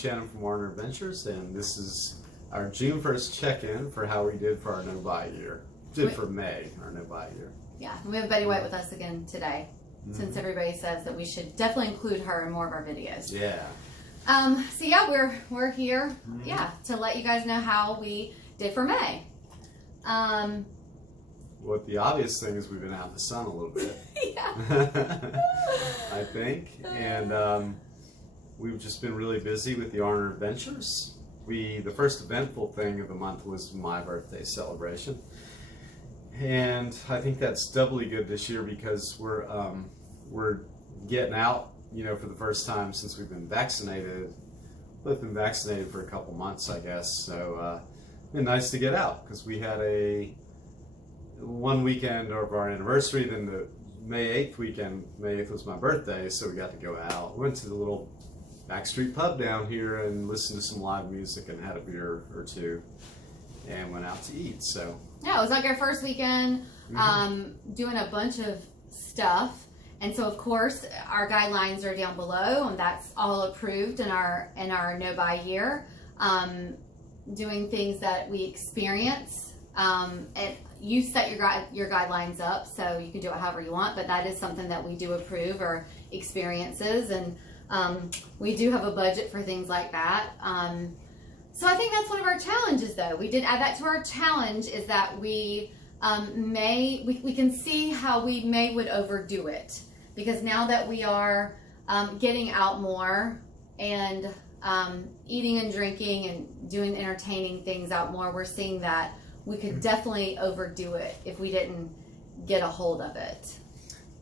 Shannon from Arner Adventures, and this is our June 1st check-in for how we did for our no-buy year. For May, our no-buy year. Yeah, we have Betty White with us again today, since everybody says that we should definitely include her in more of our videos. Yeah. So yeah, we're here, to let you guys know how we did for May. Well, the obvious thing is we've been out in the sun a little bit. Yeah. I think, and we've just been really busy with the Arner Adventures. The first eventful thing of the month was my birthday celebration, and I think that's doubly good this year because we're getting out, you know, for the first time since we've been vaccinated. We've been vaccinated for a couple months, I guess. So it's been nice to get out because we had one weekend of our anniversary, then the May 8th weekend. May 8th was my birthday, so we got to go out. Went to the little backstreet pub down here and listened to some live music and had a beer or two and went out to eat. So yeah, it was like our first weekend, doing a bunch of stuff. And so of course our guidelines are down below, and that's all approved in our no-buy year. Doing things that we experience, and you set your guidelines up, so you can do it however you want, but that is something that we do approve, or experiences, and we do have a budget for things like that. So I think that's one of our challenges, though. We did add that to our challenge, is that we can see how we would overdo it, because now that we are getting out more and eating and drinking and doing entertaining things out more, we're seeing that we could definitely overdo it if we didn't get a hold of it.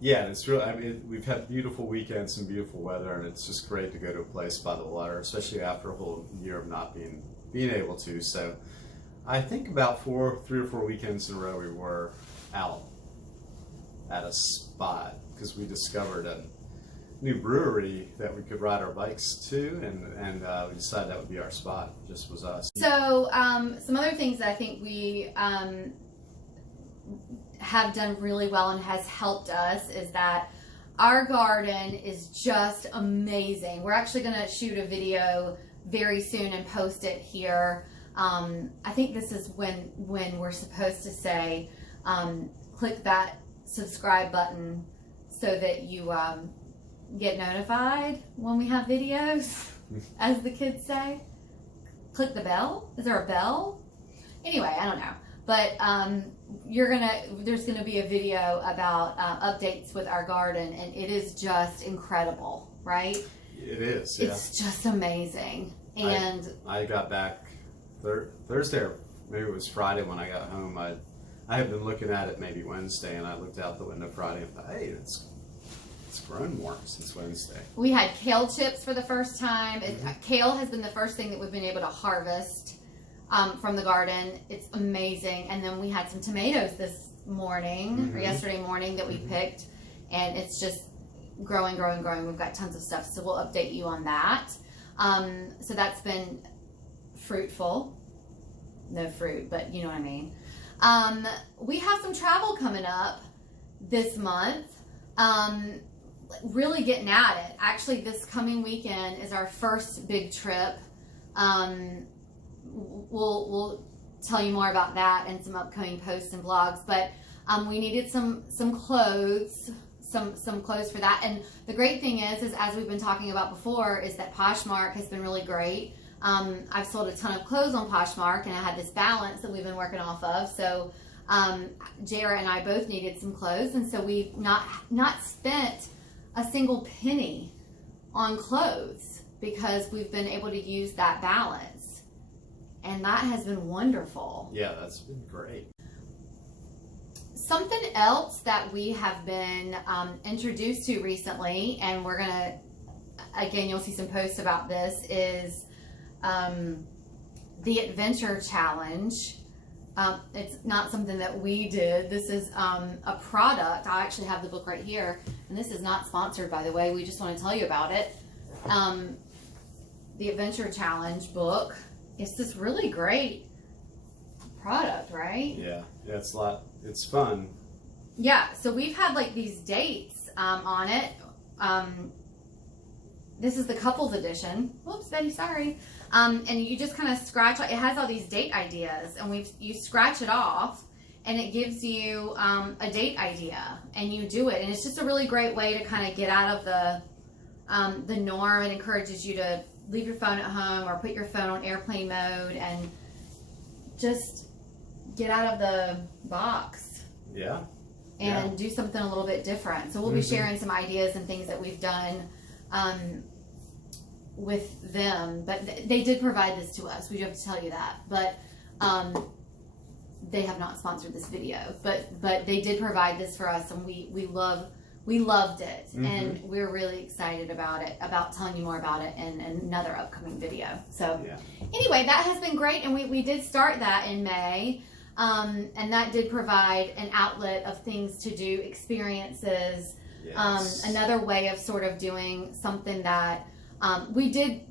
Yeah, it's real. I mean, we've had beautiful weekends and beautiful weather, and it's just great to go to a place by the water, especially after a whole year of not being able to. So I think about 3 or 4 weekends in a row we were out at a spot because we discovered a new brewery that we could ride our bikes to, and we decided that would be our spot. It just was us. So some other things that I think we have done really well and has helped us is that our garden is just amazing. We're actually going to shoot a video very soon and post it here. I think this is when we're supposed to say click that subscribe button so that you get notified when we have videos, as the kids say. Click the bell. Is there a bell? Anyway, I don't know. But there's gonna be a video about updates with our garden, and it is just incredible, right? It is. Yeah. It's just amazing. And I got back Thursday, or maybe it was Friday when I got home. I had been looking at it maybe Wednesday, and I looked out the window Friday and thought, hey, it's grown more since Wednesday. We had kale chips for the first time. Kale has been the first thing that we've been able to harvest from the garden. It's amazing. And then we had some tomatoes this morning, or yesterday morning, that we picked, and it's just growing. We've got tons of stuff, so we'll update you on that. So that's been fruitful. No fruit, but you know what I mean. We have some travel coming up this month. Really getting at it. Actually, this coming weekend is our first big trip. We'll tell you more about that in some upcoming posts and vlogs. But we needed some clothes, some clothes for that. And the great thing is as we've been talking about before, is that Poshmark has been really great. I've sold a ton of clothes on Poshmark, and I had this balance that we've been working off of. So Jara and I both needed some clothes, and so we've not spent a single penny on clothes because we've been able to use that balance, and that has been wonderful. Yeah, that's been great. Something else that we have been introduced to recently, and we're gonna, again, you'll see some posts about this, is the Adventure Challenge. It's not something that we did. This is a product. I actually have the book right here, and this is not sponsored, by the way. We just want to tell you about it. The Adventure Challenge book. It's this really great product, right? Yeah, it's fun. Yeah, so we've had like these dates on it. this is the couples edition. Whoops, Betty, sorry. And you just kind of scratch. It has all these date ideas, and you scratch it off, and it gives you a date idea, and you do it, and it's just a really great way to kind of get out of the norm. It encourages you to leave your phone at home or put your phone on airplane mode and just get out of the box. Yeah. And do something a little bit different. So we'll be sharing some ideas and things that we've done with them. But they did provide this to us. We do have to tell you that. But they have not sponsored this video. But they did provide this for us, and we loved it. And we're really excited about it, about telling you more about it in another upcoming video. So anyway, that has been great. And we did start that in May. And that did provide an outlet of things to do, experiences, another way of sort of doing something that we did.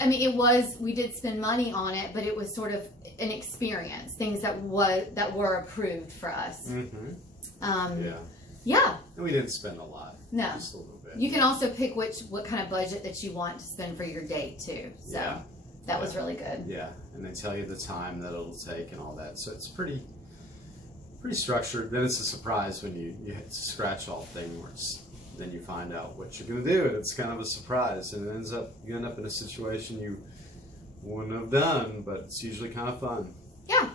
I mean, we did spend money on it, but it was sort of an experience, things that were approved for us. Yeah. And we didn't spend a lot. No. Just a little bit. You can also pick what kind of budget that you want to spend for your date too. So that was really good. Yeah. And they tell you the time that it'll take and all that. So it's pretty structured. Then it's a surprise when you hit the scratch all thing where then you find out what you're going to do, and it's kind of a surprise, and you end up in a situation you wouldn't have done, but it's usually kind of fun. Yeah.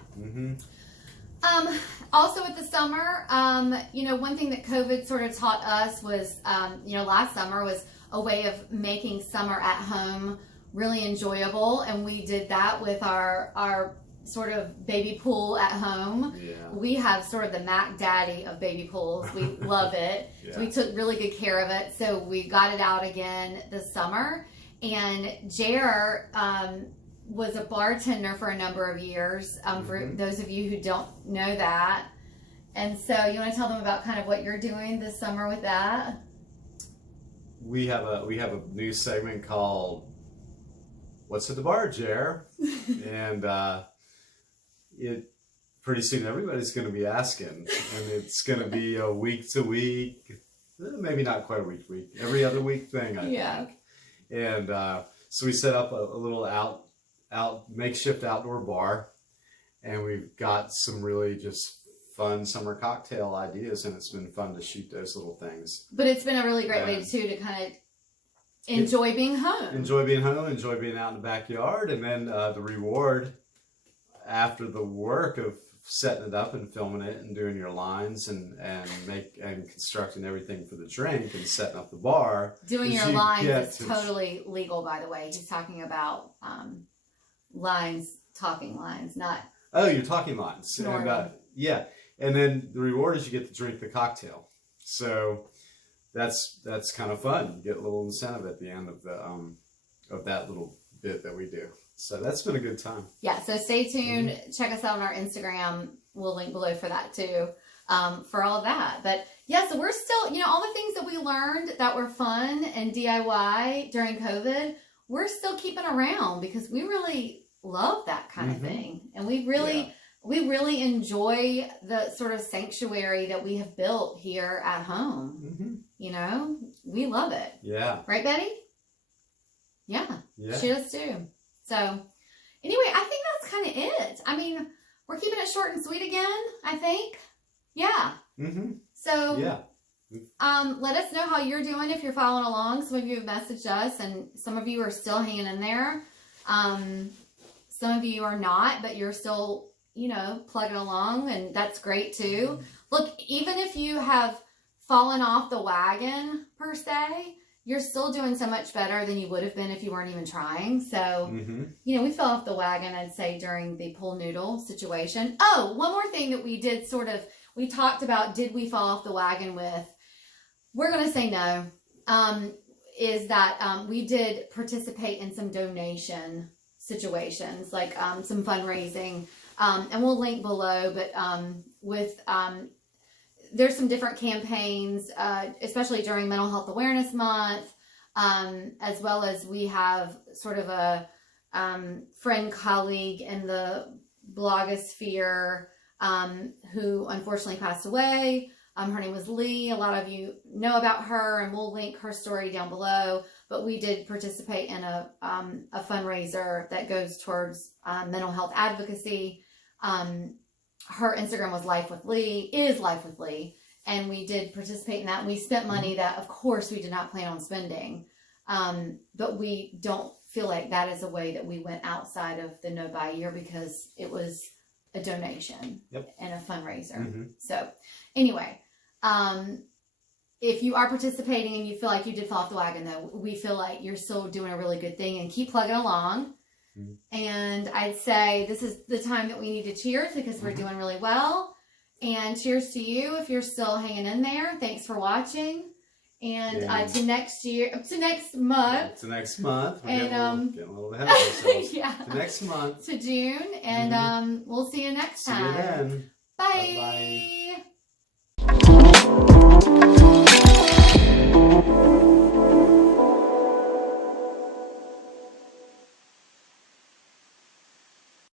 Also with the summer, one thing that COVID sort of taught us was, last summer was a way of making summer at home really enjoyable, and we did that with our sort of baby pool at home. We have sort of the Mac Daddy of baby pools. We love it. So we took really good care of it. So we got it out again this summer, and Jer was a bartender for a number of years, for those of you who don't know that. And so you want to tell them about kind of what you're doing this summer with that? We have a new segment called What's at the Bar, Jer? And pretty soon everybody's going to be asking, and it's going to be a week to week, maybe not quite a week to week, every other week thing, I think. And so we set up a little makeshift outdoor bar, and we've got some really just fun summer cocktail ideas, and it's been fun to shoot those little things. But it's been a really great way too to kind of enjoy being home. Enjoy being home, enjoy being out in the backyard, and then the reward after the work of setting it up and filming it and doing your lines and constructing everything for the drink and setting up the bar. Doing your lines is totally legal, by the way. He's talking about talking lines, not... Oh, you're talking lines. And, and then the reward is you get to drink the cocktail. So that's kind of fun. You get a little incentive at the end of that little bit that we do. So that's been a good time. Yeah, so stay tuned. Check us out on our Instagram. We'll link below for that too, for all of that. But yeah, so we're still, all the things that we learned that were fun and DIY during COVID, we're still keeping around because we really love that kind of thing. And we really enjoy the sort of sanctuary that we have built here at home. We love it. Yeah. Right, Betty? Yeah. She does too. So, anyway, I think that's kind of it. I mean, we're keeping it short and sweet again, I think. Yeah. So, let us know how you're doing if you're following along. Some of you have messaged us, and some of you are still hanging in there. Some of you are not, but you're still, plugging along, and that's great too. Look, even if you have fallen off the wagon, per se, you're still doing so much better than you would have been if you weren't even trying. So, we fell off the wagon, I'd say, during the pool noodle situation. Oh, one more thing that we did we talked about, did we fall off the wagon with? We're going to say no. Is that we did participate in some donation situations, like some fundraising. And we'll link below, but there's some different campaigns, especially during Mental Health Awareness Month, as well as we have sort of a friend, colleague in the blogosphere who unfortunately passed away. Her name was Lee. A lot of you know about her, and we'll link her story down below. but we did participate in a fundraiser that goes towards mental health advocacy. Her Instagram was Life with Lee, and we did participate in that. And we spent money that, of course, we did not plan on spending, but we don't feel like that is a way that we went outside of the No Buy year because it was a donation and a fundraiser. So anyway, if you are participating and you feel like you did fall off the wagon, though, we feel like you're still doing a really good thing, and keep plugging along. And I'd say this is the time that we need to cheers because we're doing really well. And cheers to you if you're still hanging in there. Thanks for watching. And to next month. To next month. We're and getting a little ahead of ourselves. To next month. To June. And we'll see you next time. See you then. Bye. Bye-bye.